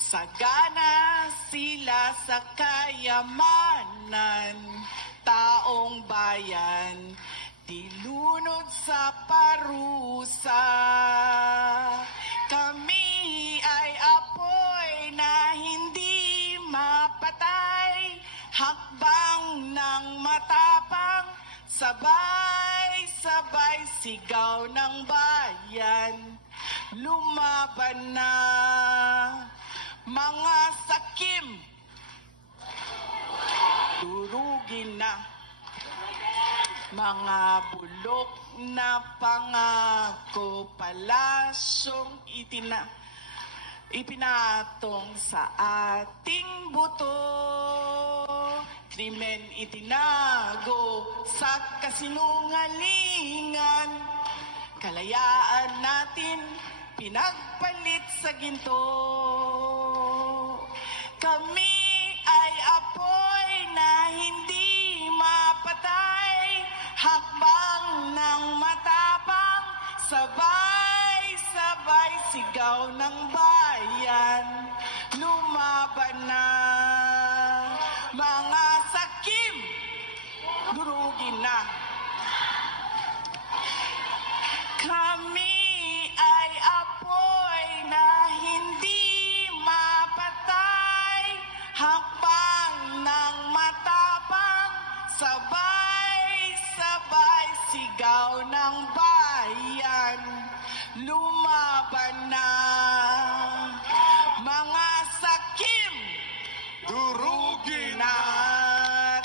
Sagana sila sa kayamanan, taong bayan, dilunod sa parusa. Kami ay apoy na hindi mapatay, hakbang ng matapang, sabay-sabay sigaw ng bayan. Lumaban na mga sakim, durugin na mga bulok na pangako, palasyong ipinatong sa ating buto, krimen itinago sa kasinungalingan, kalayaan natin pinagpalit sa ginto. Kami ay apoy na hindi mapatay, hakbang ng matapang, sabay-sabay sigaw ng bayan. Lumaban na mga sakim, durugin na. Kami ay apoy na hindi mapatay, hakbang ng matapang, sabay-sabay sigaw ng bayan. Lumaban na mga sakim, durugin na.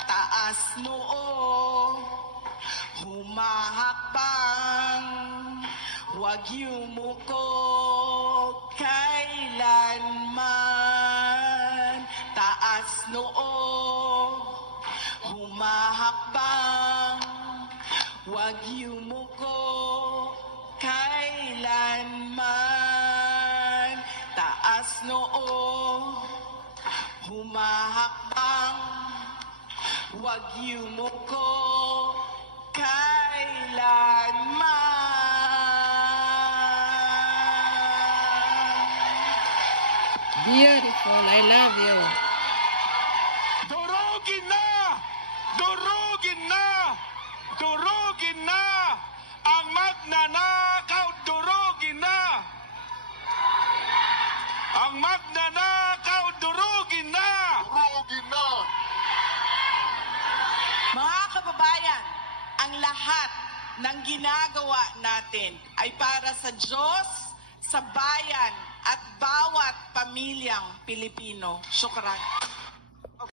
Taas noo, humahakbang, huwag yumuko kailanman. Taas noo, humahakbang, huwag yumuko kailanman. Taas noo, humahakbang, huwag yumuko kailanman. Beautiful. I love you. Durugin na! Durugin na! Durugin na! Ang magnanakaw, durugin na! Ang magnanakaw, durugin na! Durugin na! Mga kababayan, ang lahat ng ginagawa natin ay para sa Diyos, sa bayan, at bawat pamilyang Pilipino. Syukran.